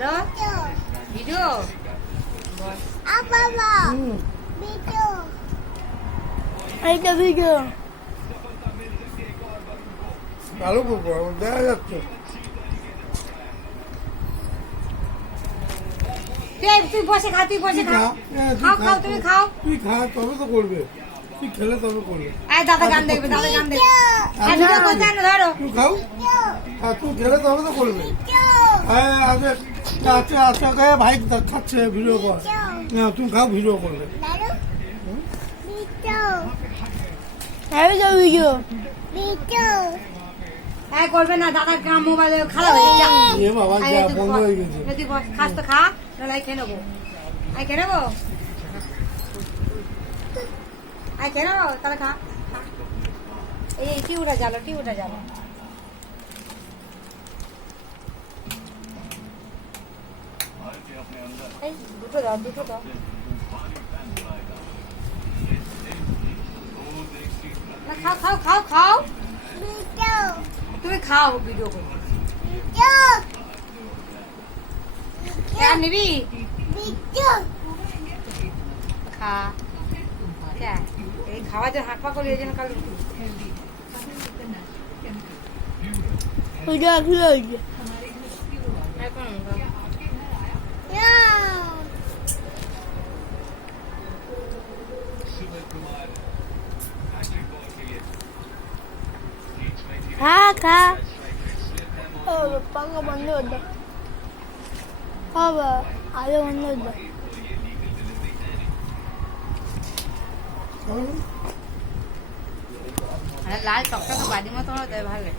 Hello video বাবা video এইটা video ভালো করবো দেখা যাচ্ছে। তুই বসে খা, তুই বসে খা। খাও খাও, তুমি খাও। তুই খা তবে তো করবে, তুই খেলে তবে করবে। এই দাদা গান দেখবে, দাদা গান দেখবে। আর ভিডিও করতে না, ধরো। তুই খাও, আর তুই খেলে তবে তো করবে। আচ্ছা আচ্ছা আচ্ছা ভাই খাচ্ছে ভিডিও কর, না তুমি খাও ভিডিও করবে। ভিডিও এই করবে না, দাদা কাম মোবাইলে খারাপ হয়ে যায়। এ বাবা যা বন্ধ হয়ে গেছে। যদি খাস তো খা, নাহলে খেয়ে নেবো। খেয়ে নেবো, খেয়ে নেবো, তাহলে খা। এই টিউটা জ্বালো, টিউটা জ্বালো। এই দুটো দাও, দুটো দাও। না খাও খাও খাও খাও, তুমি খাও ভিডিও করো। আর নিবি খা। এই খাওয়া যে হাঁটপা করি এই জন্য কাল খা খা পাঙ্গা বন্ধ করে দাও বাবা, আলো বন্ধ করে দাও। লাল টকটকে বাড়ির মতো ভালো লাগে।